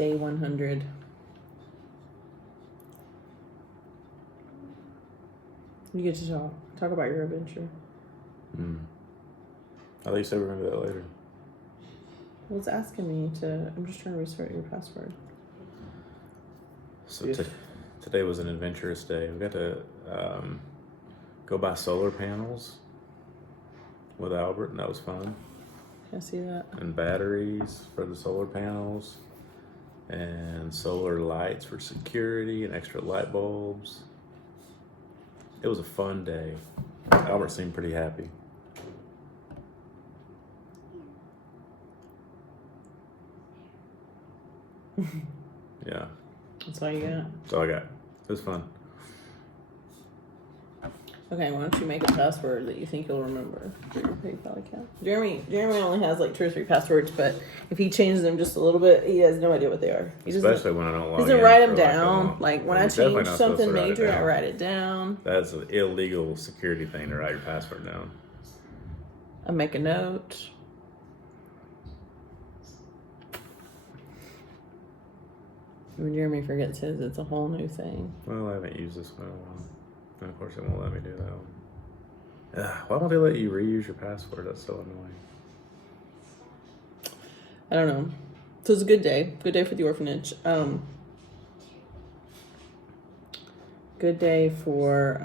Day 100. You get to talk about your adventure. I thought you said we were going to do that later. Well, it's asking me to... I'm just trying to restart your password. So today was an adventurous day. We got to go buy solar panels with Albert, and that was fun. I see that. And batteries for the solar panels, and solar lights for security, and extra light bulbs. It was a fun day. Albert seemed pretty happy. Yeah. That's all you got? That's all I got. It was fun. Okay, why don't you make a password that you think you'll remember for your PayPal account? Jeremy only has like 2 or 3 passwords, but if he changes them just a little bit, he has no idea what they are. Especially when I don't log in. He doesn't write them for down. Like when I change something major, I write it down. That's an illegal security thing to write your password down. I make a note. When Jeremy forgets his, it's a whole new thing. Well, I haven't used this one in a while. And of course, it won't let me do that one. Why won't they let you reuse your password? That's so annoying. I don't know. So it's a good day. Good day for the orphanage. Good day for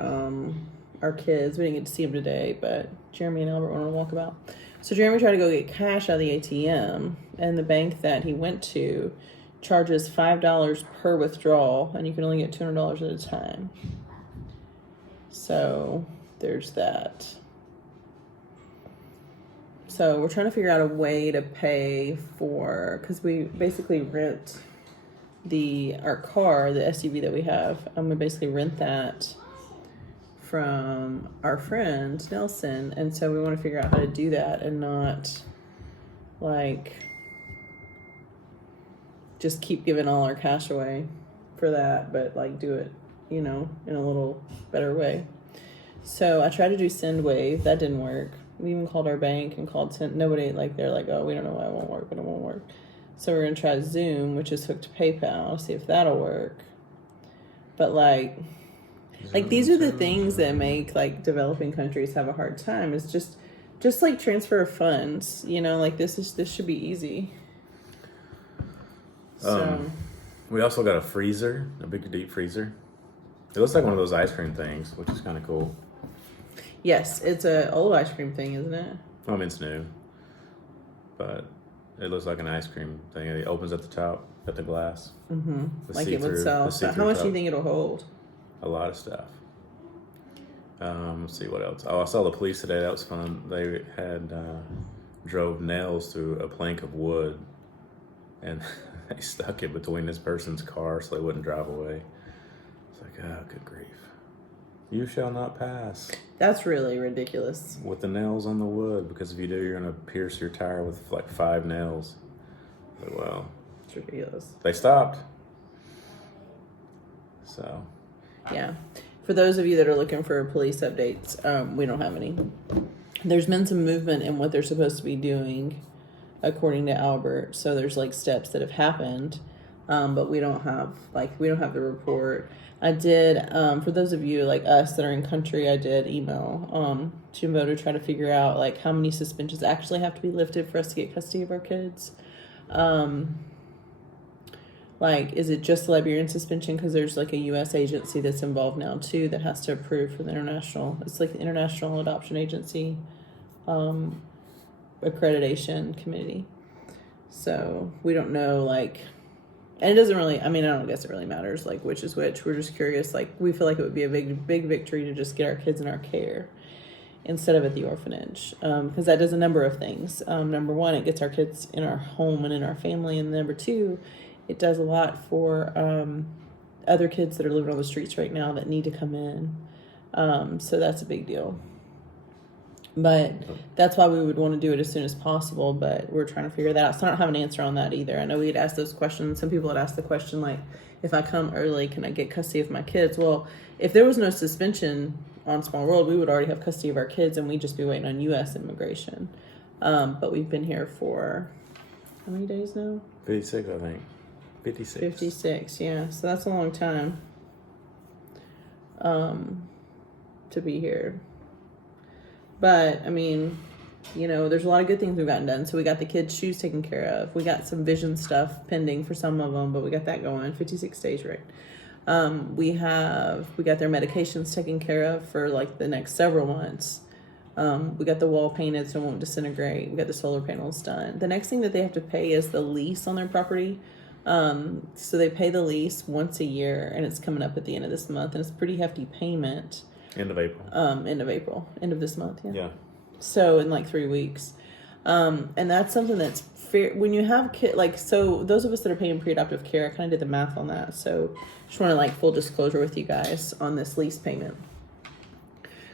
our kids. We didn't get to see them today, but Jeremy and Albert went on a walkabout. So Jeremy tried to go get cash out of the ATM, and the bank that he went to charges $5 per withdrawal, and you can only get $200 at a time. So there's that. So we're trying to figure out a way to pay for, because we basically rent our car, the SUV that we have, we basically rent that from our friend Nelson, and so we want to figure out how to do that and not like just keep giving all our cash away for that, but like do it, in a little better way. So I tried to do SendWave. That didn't work. We even called our bank and called Send. Nobody, they're like, oh, we don't know why it won't work, but it won't work. So we're going to try Zoom, which is hooked to PayPal, see if that'll work. But these are the things that make developing countries have a hard time. It's just transfer of funds, this should be easy. So we also got a freezer, a big deep freezer. It looks like one of those ice cream things, which is kind of cool. Yes, it's an old ice cream thing, isn't it? I mean, it's new, but it looks like an ice cream thing. It opens at the top, at the glass. Mm-hmm. Like it would sell. How much do you think it'll hold? A lot of stuff. Let's see what else. Oh, I saw the police today. That was fun. They had drove nails through a plank of wood, and they stuck it between this person's car so they wouldn't drive away. It's like, oh, good grief. You shall not pass. That's really ridiculous. With the nails on the wood, because if you do, you're going to pierce your tire with 5 nails. But, well, it's ridiculous. They stopped. So. Yeah. For those of you that are looking for police updates, we don't have any. There's been some movement in what they're supposed to be doing, according to Albert. So there's steps that have happened, but we don't have the report. I did, for those of you like us that are in country, I did email Jimbo to try to figure out how many suspensions actually have to be lifted for us to get custody of our kids. Is it just the Liberian suspension? Because there's a U.S. agency that's involved now too that has to approve for the international. It's the International Adoption Agency accreditation committee. So we don't know and it doesn't really. I don't guess it really matters which is which. We're just curious. We feel like it would be a big victory to just get our kids in our care instead of at the orphanage, because that does a number of things. Number one, it gets our kids in our home and in our family, and number two, it does a lot for other kids that are living on the streets right now that need to come in. So that's a big deal. But that's why we would want to do it as soon as possible, but we're trying to figure that out. So I don't have an answer on that either. I know we had asked those questions. Some people had asked the question, if I come early, can I get custody of my kids? Well, if there was no suspension on Small World, we would already have custody of our kids, and we'd just be waiting on U.S. immigration. But we've been here for how many days now? 56, I think. 56. 56, yeah. So that's a long time to be here. But, I mean, you know, there's a lot of good things we've gotten done. So we got the kids' shoes taken care of. We got some vision stuff pending for some of them, but we got that going. 56 days, right? We got their medications taken care of for like the next several months. We got the wall painted so it won't disintegrate. We got the solar panels done. The next thing that they have to pay is the lease on their property. So they pay the lease once a year, and it's coming up at the end of this month, and it's a pretty hefty payment. End of April. End of this month, yeah. Yeah. So in like 3 weeks. And that's something that's fair when you have so those of us that are paying pre-adoptive care, I kind of did the math on that. So just want to like full disclosure with you guys on this lease payment.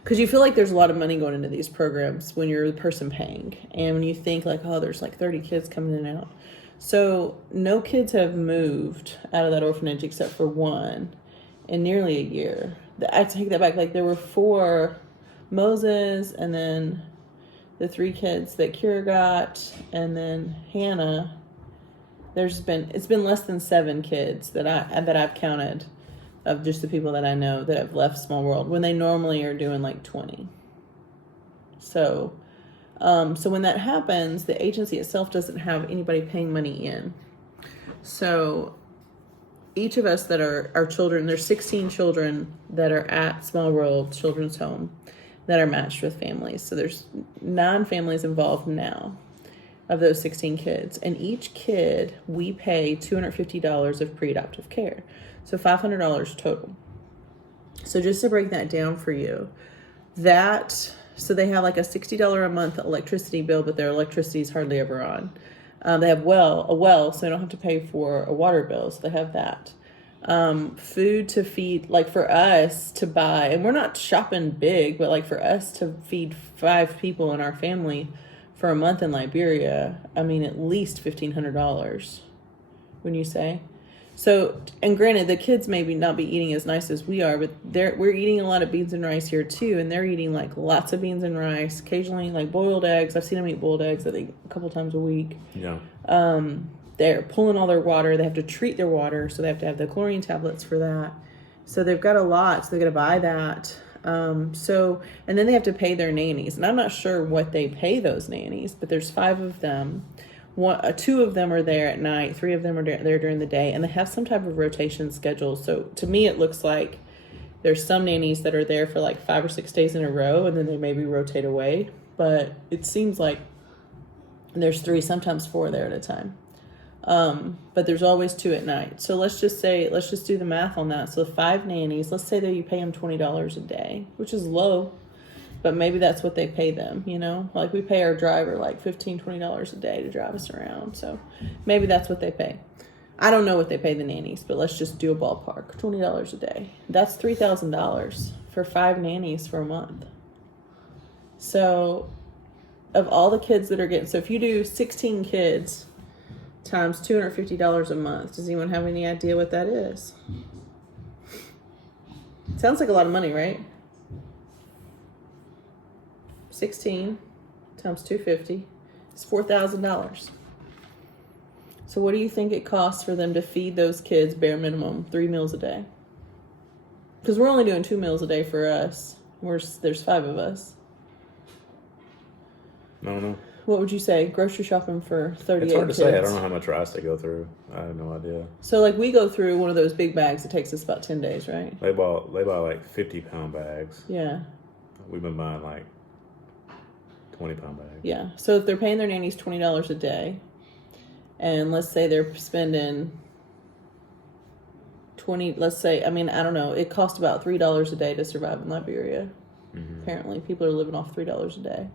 Because you feel like there's a lot of money going into these programs when you're the person paying. And when you think like, oh, there's like 30 kids coming in and out. So no kids have moved out of that orphanage except for one in nearly a year. I take that back. Like there were 4, Moses, and then the 3 kids that Kira got, and then Hannah. It's been less than 7 kids that I've counted of just the people that I know that have left Small World when they normally are doing like 20. So when that happens, the agency itself doesn't have anybody paying money in. So each of us that are our children, there's 16 children that are at Small World Children's Home that are matched with families. So there's 9 families involved now of those 16 kids. And each kid, we pay $250 of pre-adoptive care. So $500 total. So just to break that down for you, so they have like a $60 a month electricity bill, but their electricity is hardly ever on. They have a well, so they don't have to pay for a water bill. So they have that. Food to feed, like for us to buy, and we're not shopping big, but like for us to feed 5 people in our family for a month in Liberia, I mean, at least $1,500, wouldn't you say? So, and granted, the kids maybe not be eating as nice as we are, but we're eating a lot of beans and rice here too, and they're eating like lots of beans and rice, occasionally like boiled eggs. I've seen them eat boiled eggs, I think, a couple times a week. Yeah. They're pulling all their water. They have to treat their water, so they have to have the chlorine tablets for that. So they've got a lot, so they've got to buy that. And then they have to pay their nannies, and I'm not sure what they pay those nannies, but there's 5 of them. 2 of them are there at night, 3 of them are there during the day, and they have some type of rotation schedule. So to me, it looks like there's some nannies that are there for like 5 or 6 days in a row, and then they maybe rotate away. But it seems like there's 3, sometimes 4 there at a time. But there's always 2 at night. So let's just do the math on that. So 5 nannies, let's say that you pay them $20 a day, which is low. But maybe that's what they pay them, you know? Like we pay our driver like $15, $20 a day to drive us around. So maybe that's what they pay. I don't know what they pay the nannies, but let's just do a ballpark. $20 a day. That's $3,000 for 5 nannies for a month. So of all the kids that are getting, so if you do 16 kids times $250 a month, does anyone have any idea what that is? Sounds like a lot of money, right? 16 times 250 is $4,000. So what do you think it costs for them to feed those kids bare minimum 3 meals a day? Because we're only doing 2 meals a day for us. There's 5 of us. I don't know. What would you say? Grocery shopping for 38 It's hard to kids. say. I don't know how much rice they go through. I have no idea. So like we go through one of those big bags. It takes us about 10 days, right? They buy like 50-pound bags. Yeah. We've been buying like 20-pound bags. Yeah. So if they're paying their nannies $20 a day, and let's say they're spending 20, let's say, I mean, I don't know, it costs about $3 a day to survive in Liberia. Mm-hmm. Apparently, people are living off $3 a day.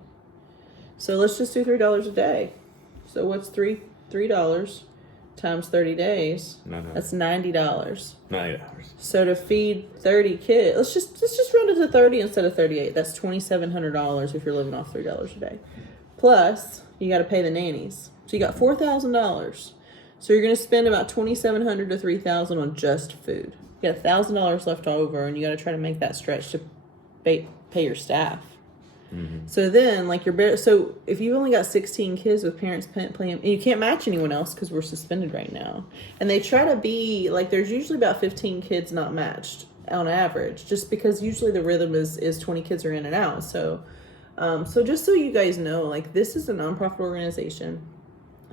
So let's just do $3 a day. So what's $3 times 30 days? That's $90. $90. So to feed 30 kids, let's just round it to 30 instead of 38. That's $2,700 if you're living off $3 a day. Plus, you got to pay the nannies. So you got $4,000. So you're going to spend about $2,700 to $3,000 on just food. You got $1,000 left over, and you got to try to make that stretch to pay your staff. So then, like, so if you've only got 16 kids with parents playing, and you can't match anyone else because we're suspended right now. And they try to be, like, there's usually about 15 kids not matched on average, just because usually the rhythm is 20 kids are in and out. So, so just so you guys know, like, this is a nonprofit organization.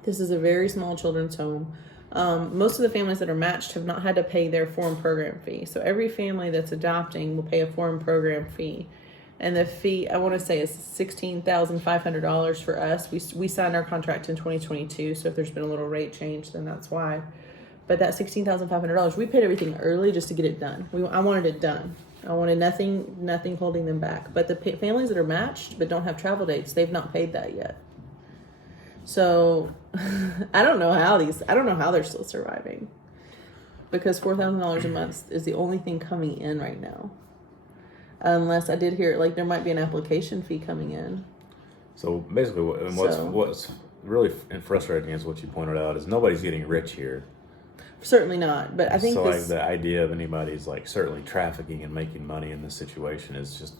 This is a very small children's home. Most of the families that are matched have not had to pay their foreign program fee. So every family that's adopting will pay a foreign program fee. And the fee, I want to say, is $16,500 for us. We signed our contract in 2022, so if there's been a little rate change, then that's why. But that $16,500, we paid everything early just to get it done. I wanted it done. I wanted nothing holding them back. But the families that are matched but don't have travel dates, they've not paid that yet. So I don't know how they're still surviving, because $4,000 a month is the only thing coming in right now. Unless I did hear, like, there might be an application fee coming in. So basically, what's really frustrating is what you pointed out is nobody's getting rich here. Certainly not, but I think so. Like, the idea of anybody's, like, certainly trafficking and making money in this situation is just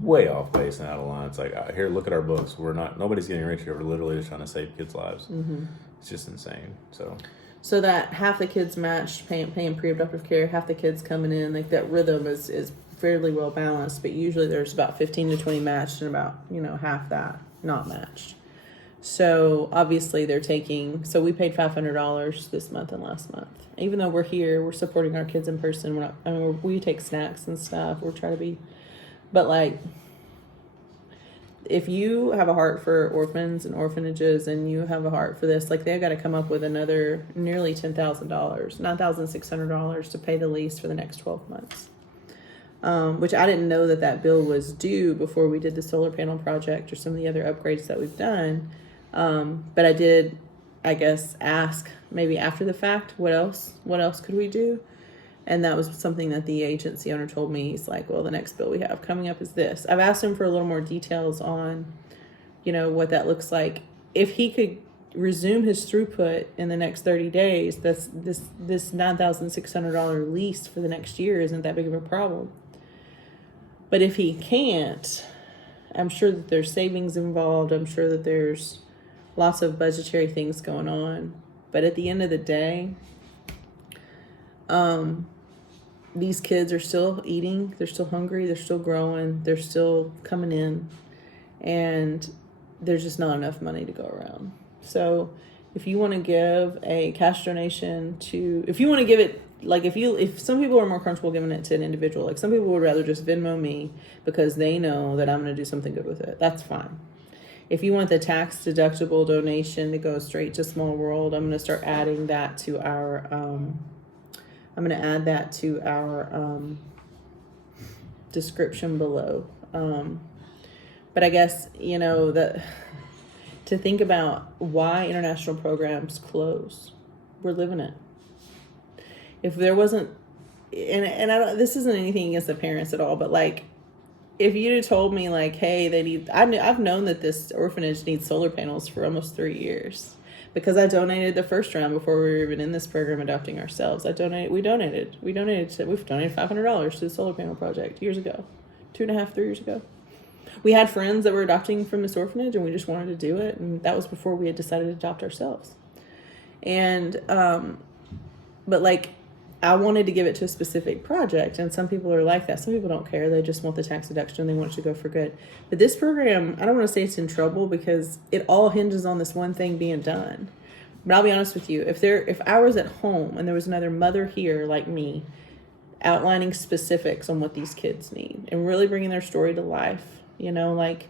way off base and out of line. It's like, here, look at our books. Nobody's getting rich here. We're literally just trying to save kids' lives. It's just insane. So that half the kids matched, paying pre-adoptive care, half the kids coming in, like, that rhythm is fairly well balanced, but usually there's about 15 to 20 matched and about, half that not matched. So obviously so we paid $500 this month and last month. Even though we're here, we're supporting our kids in person. We take snacks and stuff. We're trying to be, but, like, if you have a heart for orphans and orphanages and you have a heart for this, like, they've got to come up with another nearly $10,000, $9,600 to pay the lease for the next 12 months. Which I didn't know that bill was due before we did the solar panel project or some of the other upgrades that we've done. But I did, I guess, ask maybe after the fact, what else could we do? And that was something that the agency owner told me. He's like, well, the next bill we have coming up is this. I've asked him for a little more details on, what that looks like. If he could resume his throughput in the next 30 days, this $9,600 lease for the next year isn't that big of a problem. But if he can't, I'm sure that there's savings involved. I'm sure that there's lots of budgetary things going on. But at the end of the day, these kids are still eating. They're still hungry. They're still growing. They're still coming in. And there's just not enough money to go around. So if you want to give a cash donation if you want to give it, like, if some people are more comfortable giving it to an individual, like, some people would rather just Venmo me because they know that I'm going to do something good with it. That's fine. If you want the tax deductible donation to go straight to Small World, I'm going to start adding that to our, description below. But I guess, that to think about why international programs close, we're living it. If there wasn't, and this isn't anything against the parents at all, but, like, if you'd have told me, like, hey, I've known that this orphanage needs solar panels for almost 3 years, because I donated the first round before we were even in this program adopting ourselves. We've donated $500 to the solar panel project years ago, 2.5, 3 years ago. We had friends that were adopting from this orphanage, and we just wanted to do it, and that was before we had decided to adopt ourselves. And but, like, I wanted to give it to a specific project, and some people are like that. Some people don't care. They just want the tax deduction. They want it to go for good. But this program, I don't want to say it's in trouble because it all hinges on this one thing being done. But I'll be honest with you. If I was at home and there was another mother here like me outlining specifics on what these kids need and really bringing their story to life, like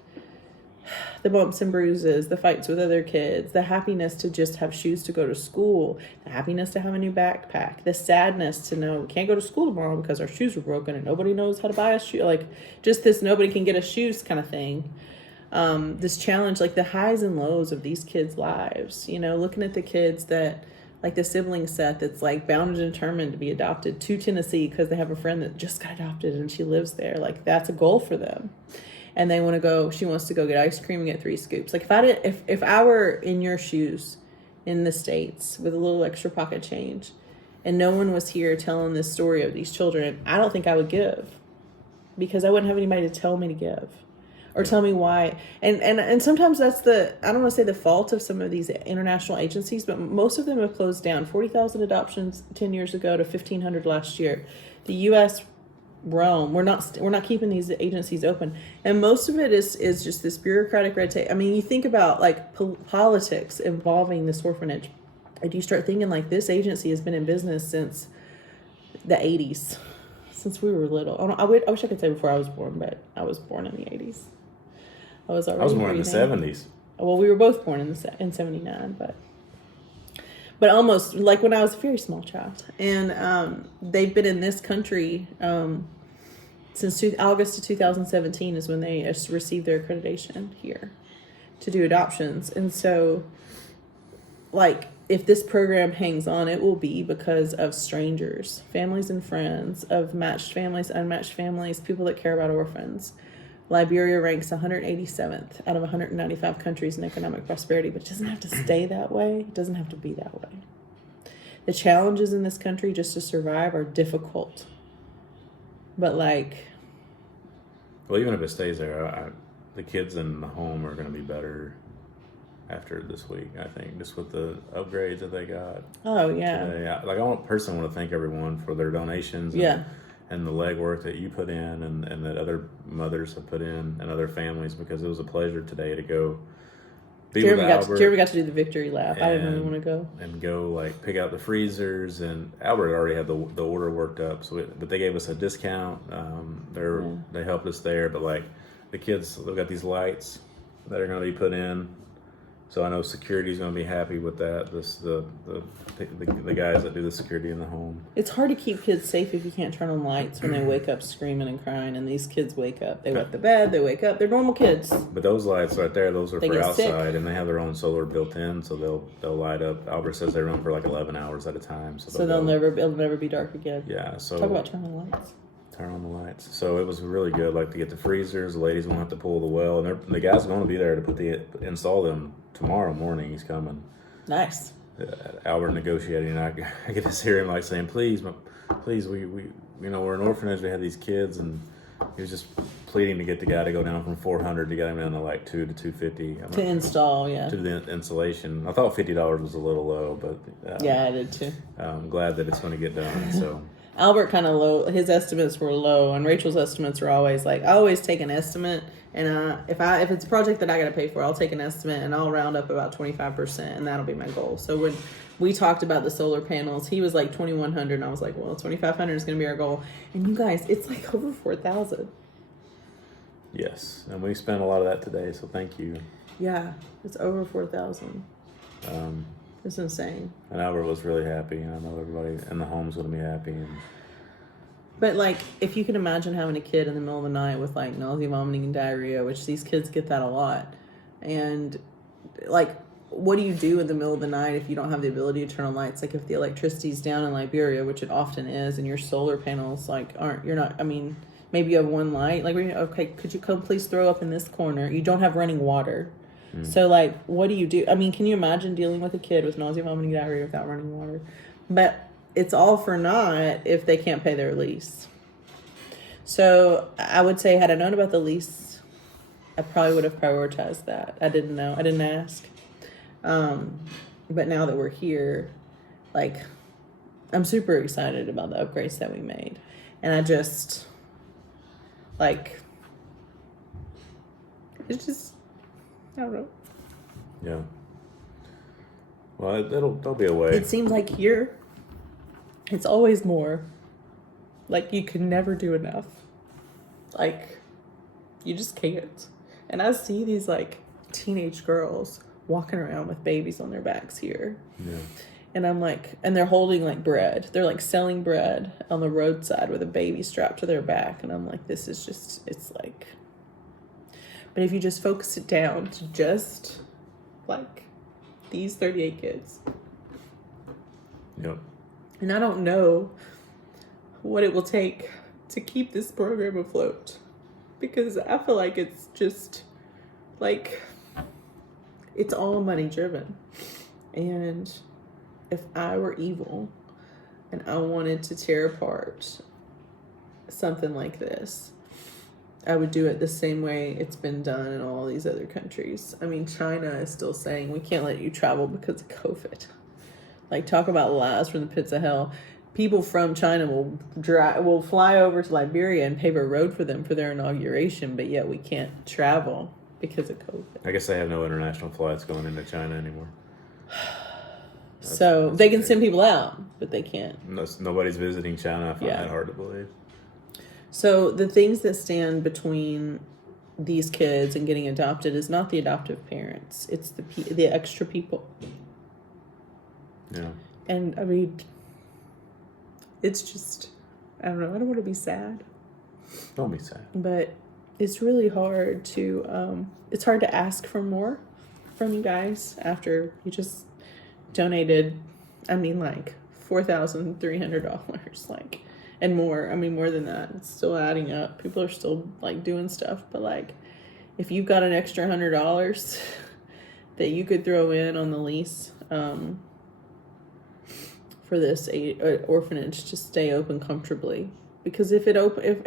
the bumps and bruises, the fights with other kids, the happiness to just have shoes to go to school, the happiness to have a new backpack, the sadness to know we can't go to school tomorrow because our shoes are broken and nobody knows how to buy a shoe, like, just this nobody can get us shoes kind of thing. This challenge, like, the highs and lows of these kids' lives, looking at the kids that, like, the sibling set that's, like, bound and determined to be adopted to Tennessee because they have a friend that just got adopted and she lives there. Like, that's a goal for them. And she wants to go get ice cream and get 3 scoops. Like, if I were in your shoes in the States with a little extra pocket change and no one was here telling this story of these children, I don't think I would give, because I wouldn't have anybody to tell me to give. Or tell me why. And sometimes that's I don't want to say the fault of some of these international agencies, but most of them have closed down. 40,000 adoptions 10 years ago to 1,500 last year. The U.S. realm, we're not keeping these agencies open. And most of it is just this bureaucratic red tape. I mean, you think about like politics involving this orphanage. And you start thinking like this agency has been in business since the 80s, since we were little. I wish I could say before I was born, but I was born in the 80s. I was born in the 70s. Well, we were both born in 79, but almost like when I was a very small child. And they've been in this country since August of 2017 is when they received their accreditation here to do adoptions. And so, like, if this program hangs on, it will be because of strangers, families and friends, of matched families, unmatched families, people that care about orphans. Liberia ranks 187th out of 195 countries in economic prosperity, but it doesn't have to stay that way. It doesn't have to be that way. The challenges in this country just to survive are difficult. But well, even if it stays there, the kids in the home are going to be better after this week, I think, just with the upgrades that they got. Oh, yeah. Today. I personally want to thank everyone for their donations. And the legwork that you put in and that other mothers have put in and other families, because it was a pleasure today to go be with Albert. Jeremy got to do the victory lap. I didn't really want to go. And go like pick out the freezers, and Albert already had the order worked up. But they gave us a discount. They helped us there. But like the kids, they've got these lights that are going to be put in. So I know security's going to be happy with that. The guys that do the security in the home. It's hard to keep kids safe if you can't turn on lights when they wake up screaming and crying. And these kids wake up. They wet the bed. They wake up. They're normal kids. But those lights right there, those are for outside, sick. And they have their own solar built in, so they'll light up. Albert says they run for like 11 hours at a time. So it'll never be dark again. Yeah. So talk about turning the lights. Turn on the lights. So it was really good. Like to get the freezers, the ladies won't have to pull the well, and the guy's going to be there to install them tomorrow morning. He's coming. Nice. Albert negotiating, and I get to hear him like saying, "Please, we we're an orphanage. We have these kids," and he was just pleading to get the guy to go down from 400 to get him down to like $200 to $250 to install. Yeah. To the installation. I thought $50 was a little low, but yeah, I did too. I'm glad that it's going to get done. So. Albert kind of low. His estimates were low, and Rachel's estimates were always like, I always take an estimate, and if it's a project that I got to pay for, I'll take an estimate and I'll round up about 25%, and that'll be my goal. So when we talked about the solar panels, he was like 2,100, and I was like, well, 2,500 is going to be our goal. And you guys, it's like over 4,000. Yes, and we spent a lot of that today, so thank you. Yeah, it's over 4,000. It's insane. And Albert was really happy, and I know everybody in the home's going to be happy. But like, if you can imagine having a kid in the middle of the night with like nausea, vomiting, and diarrhea, which these kids get that a lot, and like, what do you do in the middle of the night if you don't have the ability to turn on lights? Like if the electricity's down in Liberia, which it often is, and your solar panels maybe you have one light. Like, okay, could you come please throw up in this corner? You don't have running water. So, like, what do you do? I mean, can you imagine dealing with a kid with nausea, vomiting, diarrhea without running water? But it's all for naught if they can't pay their lease. So, I would say, had I known about the lease, I probably would have prioritized that. I didn't know. I didn't ask. But now that we're here, like, I'm super excited about the upgrades that we made. And I just, like, it's just... I don't know. Yeah. Well, there'll be a way. It seems like here, it's always more. Like, you can never do enough. Like, you just can't. And I see these, like, teenage girls walking around with babies on their backs here. Yeah. And I'm like, and they're holding, like, bread. They're, like, selling bread on the roadside with a baby strapped to their back. And I'm like, this is just, it's like... But if you just focus it down to just, like, these 38 kids. Yep. And I don't know what it will take to keep this program afloat. Because I feel like it's just, like, it's all money driven. And if I were evil and I wanted to tear apart something like this, I would do it the same way it's been done in all these other countries. I mean, China is still saying we can't let you travel because of COVID. Like, talk about lies from the pits of hell. People from China will fly over to Liberia and pave a road for them for their inauguration, but yet we can't travel because of COVID. I guess they have no international flights going into China anymore. So they can send people out, but they can't. Nobody's visiting China. I find that hard to believe. So the things that stand between these kids and getting adopted is not the adoptive parents. It's the extra people. Yeah. And I mean, it's just, I don't know. I don't want to be sad. Don't be sad. But it's really hard it's hard to ask for more from you guys after you just donated, I mean, like $4,300, like, and more. I mean, more than that. It's still adding up. People are still like doing stuff, but like, if you've got an extra $100 that you could throw in on the lease, for this orphanage to stay open comfortably, because if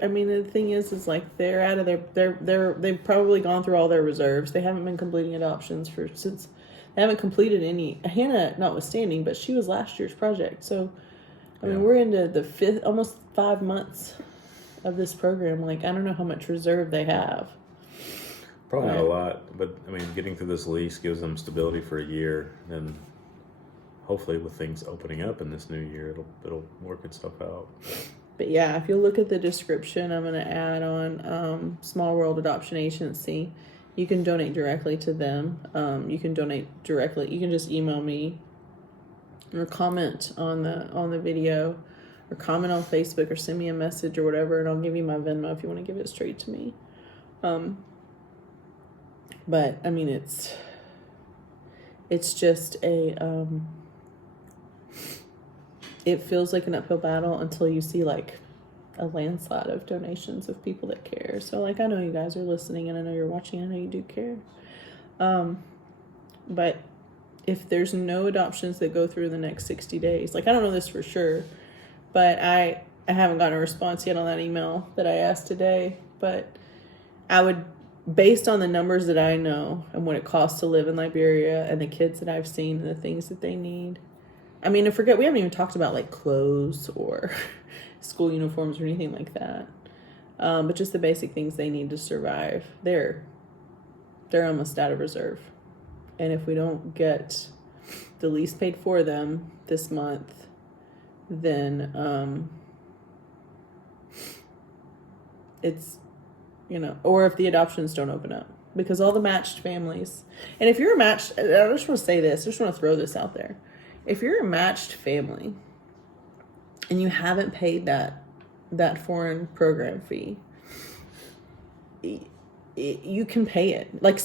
I mean, the thing is like they're out of they've probably gone through all their reserves. They haven't been completing adoptions since they haven't completed any, Hannah notwithstanding, but she was last year's project. So I mean, we're into the almost 5 months of this program. Like, I don't know how much reserve they have. Probably not a lot, but I mean, getting through this lease gives them stability for a year, and hopefully with things opening up in this new year, it'll work itself out. But yeah, if you look at the description, I'm going to add on Small World Adoption Agency. You can donate directly to them. You can donate directly. You can just email me or comment on the video, or comment on Facebook, or send me a message or whatever, and I'll give you my Venmo if you want to give it straight to me. But I mean, it's just it feels like an uphill battle until you see like a landslide of donations of people that care. So like, I know you guys are listening, and I know you're watching. I know you do care. But if there's no adoptions that go through the next 60 days, like, I don't know this for sure, but I haven't gotten a response yet on that email that I asked today, but I would, based on the numbers that I know and what it costs to live in Liberia and the kids that I've seen and the things that they need. I mean, I forget, we haven't even talked about like clothes or school uniforms or anything like that. But just the basic things they need to survive. They're almost out of reserve. And if we don't get the lease paid for them this month, then it's, or if the adoptions don't open up, because all the matched families, and if you're a matched, I just want to say this, I just want to throw this out there. If you're a matched family and you haven't paid that foreign program fee, you can pay it. Like,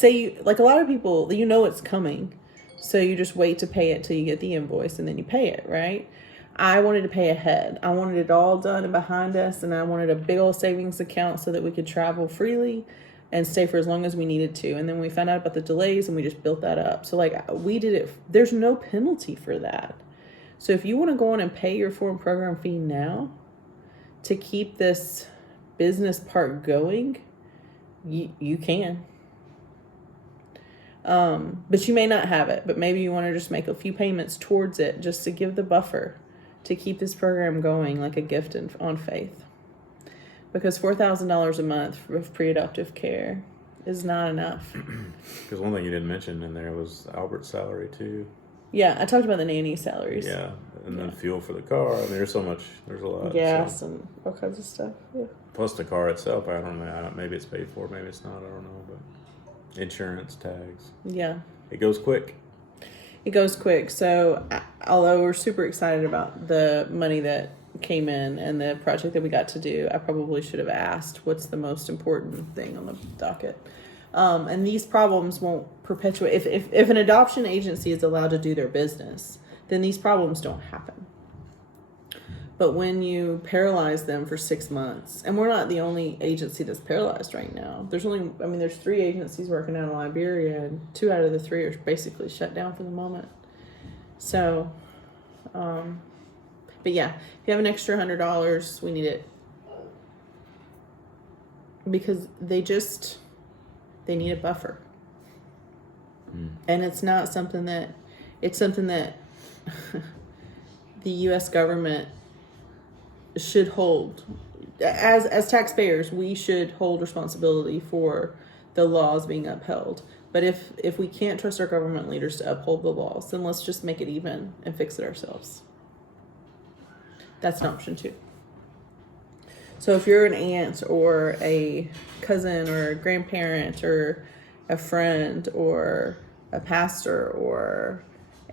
like a lot of people, it's coming, so you just wait to pay it till you get the invoice, and then you pay it, right? I wanted to pay ahead. I wanted it all done and behind us, and I wanted a big old savings account so that we could travel freely and stay for as long as we needed to. And then we found out about the delays, and we just built that up. So like, we did it. There's no penalty for that. So if you want to go on and pay your foreign program fee now to keep this business part going, you can. But you may not have it, but maybe you want to just make a few payments towards it just to give the buffer to keep this program going, like a gift on faith. Because $4,000 a month of pre-adoptive care is not enough. Because one thing you didn't mention in there was Albert's salary too. Yeah, I talked about the nanny salaries. Yeah, and then fuel for the car. I mean, there's a lot. Gas and all kinds of stuff. Yeah. Plus the car itself, I don't know. Maybe it's paid for, maybe it's not. I don't know, but insurance, tags. Yeah. It goes quick. It goes quick. So, although we're super excited about the money that came in and the project that we got to do, I probably should have asked what's the most important thing on the docket. And these problems won't perpetuate. If an adoption agency is allowed to do their business, then these problems don't happen. But when you paralyze them for 6 months, and we're not the only agency that's paralyzed right now. There's 3 agencies working out in Liberia, and 2 out of the 3 are basically shut down for the moment. So, but yeah, if you have an extra $100, we need it because they need a buffer. And it's something that the U.S. government should hold. As taxpayers, we should hold responsibility for the laws being upheld. But if we can't trust our government leaders to uphold the laws, then let's just make it even and fix it ourselves. That's an option too. So if you're an aunt or a cousin or a grandparent or a friend or a pastor or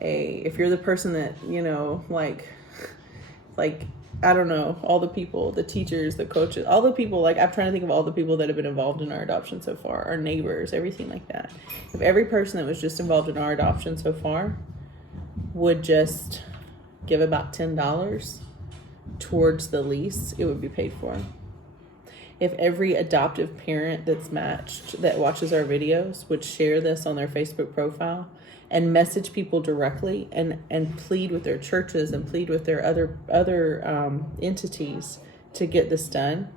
if you're the person that, like I don't know, all the people, the teachers, the coaches, all the people, like I'm trying to think of all the people that have been involved in our adoption so far, our neighbors, everything like that. If every person that was just involved in our adoption so far would just give about $10 towards the lease, it would be paid for. If every adoptive parent that's matched that watches our videos would share this on their Facebook profile and message people directly and plead with their churches and plead with their other entities to get this done,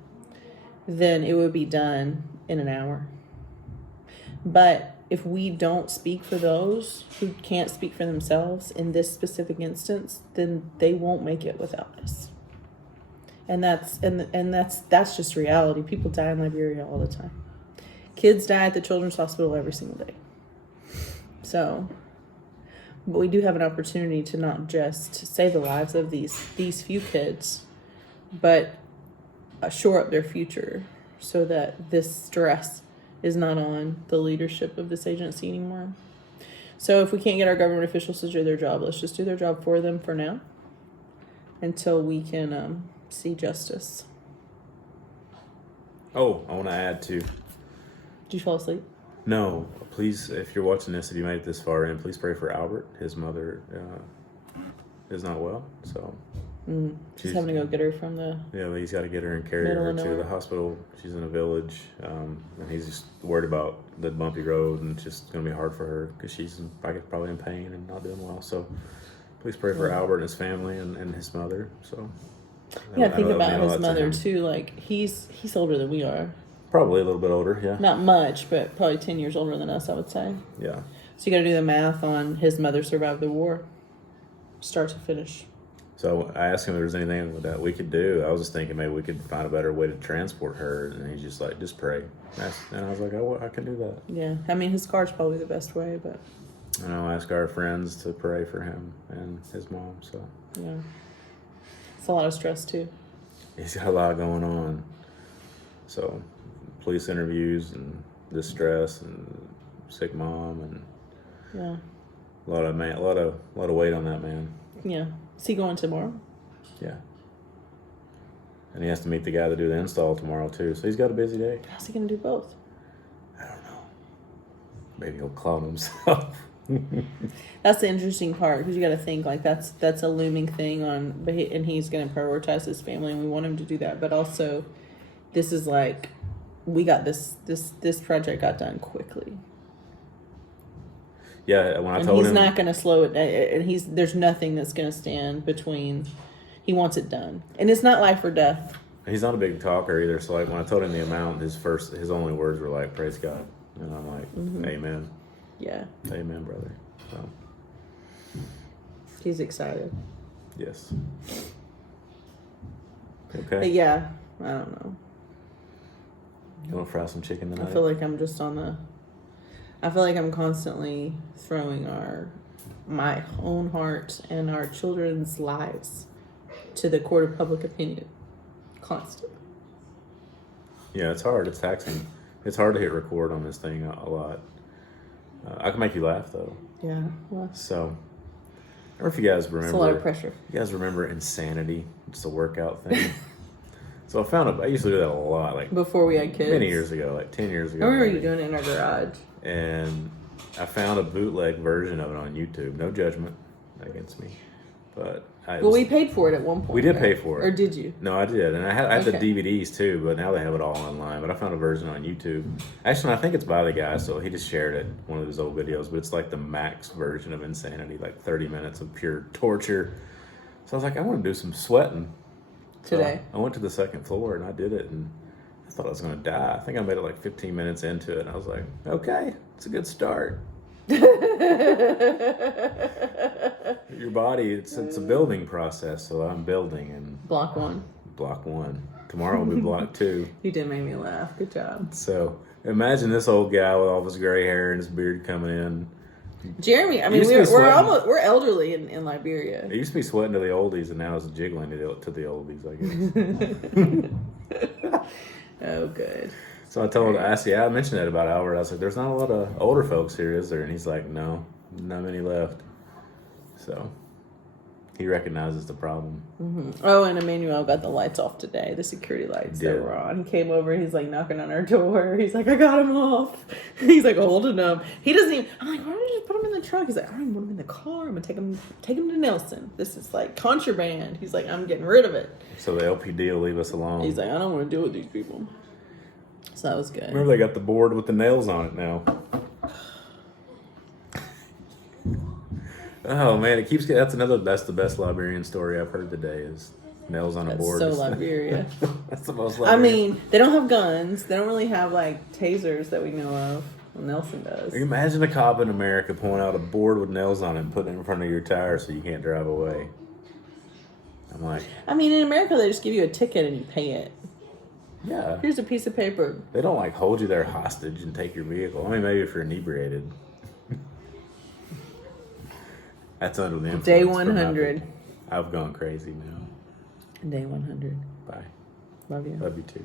then it would be done in an hour. But if we don't speak for those who can't speak for themselves in this specific instance, then they won't make it without us. And that's just reality. People die in Liberia all the time. Kids die at the children's hospital every single day. So, but we do have an opportunity to not just save the lives of these few kids, but shore up their future so that this stress is not on the leadership of this agency anymore. So if we can't get our government officials to do their job, let's just do their job for them for now until we can see justice. Oh, I want to add too. Did you fall asleep? No, please, if you're watching this, if you made it this far in, please pray for Albert. His mother is not well, so She's having to go get her from the... Yeah, he's got to get her and carry her to the hospital. She's in a village, and he's just worried about the bumpy road, and it's just going to be hard for her because she's probably in pain and not doing well. So please pray for Albert and his family and his mother. So think about his mother too. Like he's older than we are. Probably a little bit older, yeah. Not much, but probably 10 years older than us, I would say. Yeah. So you got to do the math on his mother survived the war, start to finish. So I asked him if there's anything that we could do. I was just thinking maybe we could find a better way to transport her, and he's just like, just pray. And I was like, oh, I can do that. Yeah, I mean, his car's probably the best way, but... And I'll ask our friends to pray for him and his mom, so... Yeah. It's a lot of stress, too. He's got a lot going on. So, police interviews and distress and sick mom and... Yeah. A lot of weight on that man. Yeah. Is he going tomorrow? Yeah. And he has to meet the guy to do the install tomorrow, too. So he's got a busy day. How's he going to do both? I don't know. Maybe he'll clone himself. That's the interesting part, because you got to think, like, that's a looming thing and he's going to prioritize his family, and we want him to do that. But also, this is like, we got this project got done quickly. Yeah, when I told him... he's not going to slow it down. And there's nothing that's going to stand between... He wants it done. And it's not life or death. He's not a big talker either. So, like, when I told him the amount, his only words were like, praise God. And I'm like, amen. Yeah. Amen, brother. So, he's excited. Yes. Okay. But yeah, I don't know. You want to fry some chicken tonight? I feel like I'm just I feel like I'm constantly throwing my own heart and our children's lives to the court of public opinion. Constantly. Yeah, it's hard. It's taxing. It's hard to hit record on this thing a lot. I can make you laugh, though. Yeah. Well, so, I don't know if you guys remember. It's a lot of pressure. You guys remember Insanity? It's a workout thing. So I used to do that a lot. Like before we had kids. Many years ago, like 10 years ago. I remember you doing it in our garage. And I found a bootleg version of it on YouTube. No judgment against me. But we paid for it at one point. We did pay for it. Or did you? No, I did. And I had the DVDs too, but now they have it all online. But I found a version on YouTube. Actually, I think it's by the guy, so he just shared it, one of his old videos. But it's like the max version of Insanity, like 30 minutes of pure torture. So I was like, I want to do some sweating. Today. So I went to the second floor and I did it. And I thought I was going to die. I think I made it like 15 minutes into it. And I was like, okay, it's a good start. Your body, it's a building process. So I'm building and Block 1. block 1. Tomorrow will be block 2. You did make me laugh. Good job. So imagine this old guy with all his gray hair and his beard coming in. Jeremy, I mean, Used to be we're elderly in Liberia. It used to be sweating to the oldies, and now it's jiggling to the oldies, I guess. Oh, good. So I told Assie, I mentioned that about Albert. I was like, there's not a lot of older folks here, is there? And he's like, no, not many left. So he recognizes the problem. Mm-hmm. Oh, and Emmanuel got the lights off today, the security lights that were on. He came over, he's like knocking on our door. He's like, I got him off. He's like holding them. He doesn't even, I'm like, why don't you just put him in the trunk? He's like, I don't even want him in the car. I'm going to take him to Nelson. This is like contraband. He's like, I'm getting rid of it. So the LPD will leave us alone. He's like, I don't want to deal with these people. So that was good. Remember they got the board with the nails on it now. Oh man, it keeps getting. That's the best Liberian story I've heard today is nails on a board. So Liberia. That's the most Liberian. I mean, they don't have guns. They don't really have like tasers that we know of. Well, Nelson does. Imagine a cop in America pulling out a board with nails on it and putting it in front of your tire so you can't drive away. I'm like, I mean, in America, they just give you a ticket and you pay it. yeah. Here's a piece of paper. They don't like hold you there hostage and take your vehicle. I mean, maybe if you're inebriated. That's under the influence. Day 100. I've gone crazy now. Day 100. Bye. Love you. Love you too.